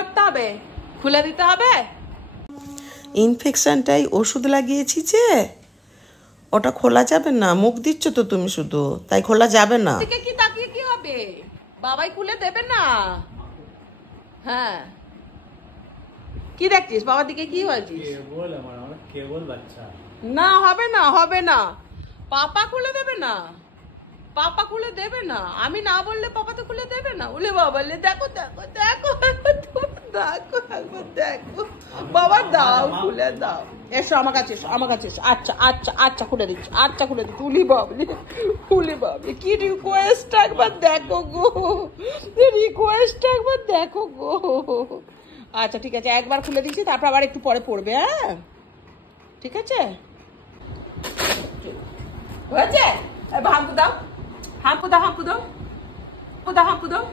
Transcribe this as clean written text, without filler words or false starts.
করতে হবে? খুলে দিতে হবে? ইনফেকশনটাই ওষুধ লাগিয়েছি যে ওটা খোলা যাবে না। মুখ দিচ্ছ তো তুমি শুধু, তাই খোলা যাবে না। দিকে কি তাকিয়ে কি হবে? বাবাই খুলে দেবে না। হ্যাঁ, কি দেখছিস? বাবার দিকে কি হয়েছিস? কেবল বাচ্চা না, হবে না, হবে না। পাপা খুলে দেবে না, পাপা খুলে দেবে না। আমি না বললে পাপা তো খুলে দেবে না। বলে বাবা, দেখো দেখো দেখো দেখো একবার দেখো। বাবা দাও, খুলে দাও। এসো আমার কাছে, এসো আমার কাছে এসো। আচ্ছা আচ্ছা আচ্ছা, খুলে দিচ্ছি, আচ্ছা খুলে দিচ্ছি। উলি বাবলি, উলি বাবলি, কি রিকোয়েস্ট একবার দেখো গো, রিকোয়েস্ট একবার দেখো গো। আচ্ছা ঠিক আছে, একবার খুলে দিচ্ছি, তারপর আবার একটু পরে পড়বে। হ্যাঁ ঠিক আছে, হয়েছে? হাম্পু দাও, হাম্পু দাও, হাম্পু দাও, হাম্পু দাও, হাম্পু দাও।